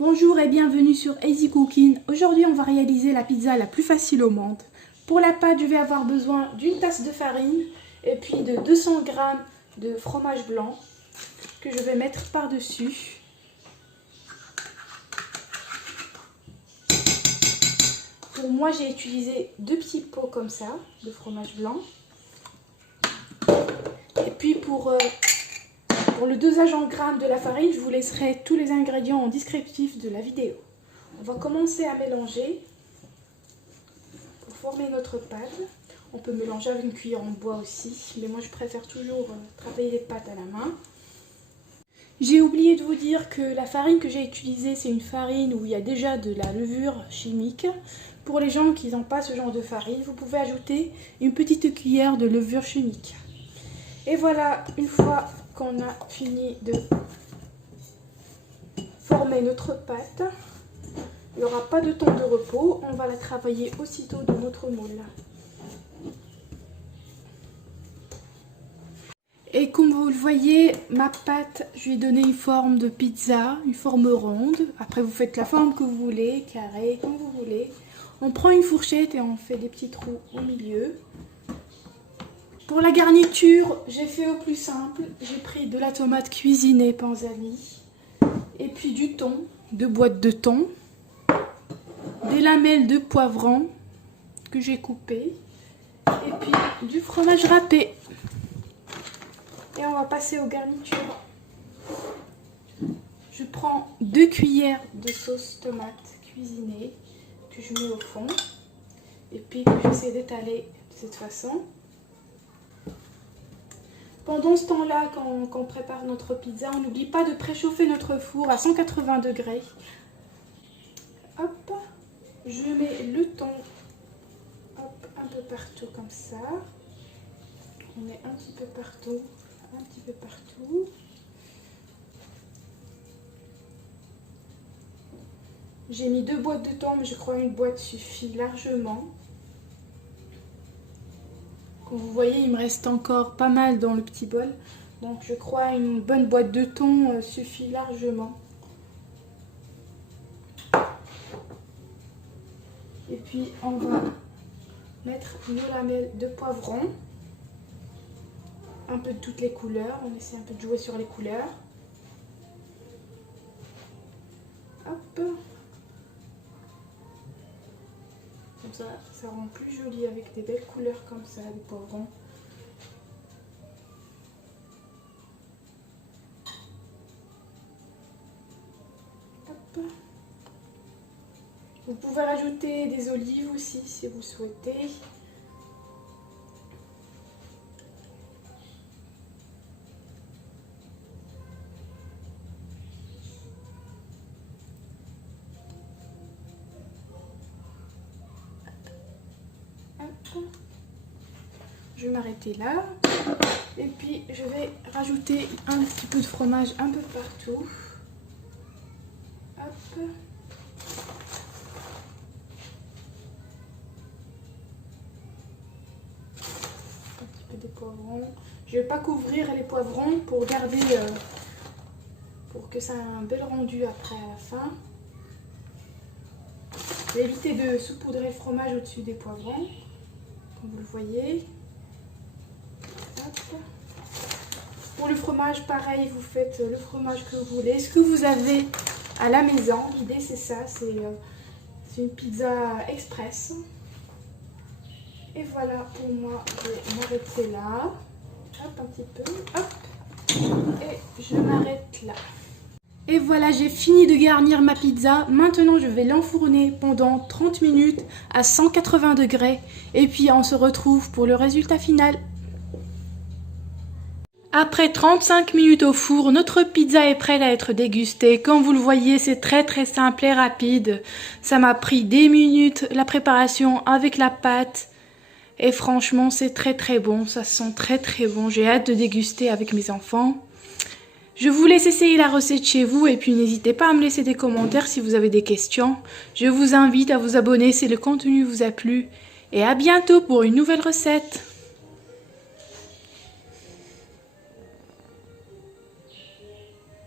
Bonjour et bienvenue sur Easy Cooking. Aujourd'hui, on va réaliser la pizza la plus facile au monde. Pour la pâte, je vais avoir besoin d'une tasse de farine et puis de 200 g de fromage blanc que je vais mettre par-dessus. Pour moi, j'ai utilisé 2 petits pots comme ça de fromage blanc. Et puis pour le dosage en grammes de la farine, je vous laisserai tous les ingrédients en descriptif de la vidéo. On va commencer à mélanger pour former notre pâte. On peut mélanger avec une cuillère en bois aussi, mais moi je préfère toujours travailler les pâtes à la main. J'ai oublié de vous dire que la farine que j'ai utilisée, c'est une farine où il y a déjà de la levure chimique. Pour les gens qui n'ont pas ce genre de farine, vous pouvez ajouter une petite cuillère de levure chimique. Et voilà, une fois qu'on a fini de former notre pâte, il n'y aura pas de temps de repos, on va la travailler aussitôt dans notre moule. Et comme vous le voyez, ma pâte, je lui ai donné une forme de pizza, une forme ronde. Après, vous faites la forme que vous voulez, carré, comme vous voulez. On prend une fourchette et on fait des petits trous au milieu. Pour la garniture, j'ai fait au plus simple. J'ai pris de la tomate cuisinée panzani et puis du thon, 2 boîtes de thon, des lamelles de poivron que j'ai coupées et puis du fromage râpé. Et on va passer aux garnitures. Je prends 2 cuillères de sauce tomate cuisinée que je mets au fond et puis que j'essaie d'étaler de cette façon. Pendant ce temps-là, quand on prépare notre pizza, on n'oublie pas de préchauffer notre four à 180 degrés. Hop, je mets le thon hop, un peu partout comme ça. On met un petit peu partout, un petit peu partout. J'ai mis 2 boîtes de thon, mais je crois une boîte suffit largement. Comme vous voyez, il me reste encore pas mal dans le petit bol. Donc je crois une bonne boîte de thon suffit largement. Et puis on va mettre nos lamelles de poivron. Un peu de toutes les couleurs. On essaie un peu de jouer sur les couleurs. Hop. Comme ça rend plus joli avec des belles couleurs comme ça, des poivrons. Hop. Vous pouvez rajouter des olives aussi si vous souhaitez. Je vais m'arrêter là et puis je vais rajouter un petit peu de fromage un peu partout. Hop. Un petit peu de poivrons. Je ne vais pas couvrir les poivrons pour garder, pour que ça ait un bel rendu après à la fin. Je vais éviter de saupoudrer le fromage au-dessus des poivrons, comme vous le voyez. Hop. Pour le fromage, pareil, vous faites le fromage que vous voulez, ce que vous avez à la maison. L'idée c'est ça, c'est une pizza express. Et voilà, pour moi, je vais m'arrêter là. Hop, un petit peu, hop. Et je m'arrête là. Et voilà, j'ai fini de garnir ma pizza. Maintenant, je vais l'enfourner pendant 30 minutes à 180 degrés. Et puis, on se retrouve pour le résultat final. Après 35 minutes au four, notre pizza est prête à être dégustée. Comme vous le voyez, c'est très simple et rapide. Ça m'a pris des minutes la préparation avec la pâte. Et franchement, c'est très bon. Ça sent très bon. J'ai hâte de déguster avec mes enfants. Je vous laisse essayer la recette chez vous et puis n'hésitez pas à me laisser des commentaires si vous avez des questions. Je vous invite à vous abonner si le contenu vous a plu. Et à bientôt pour une nouvelle recette.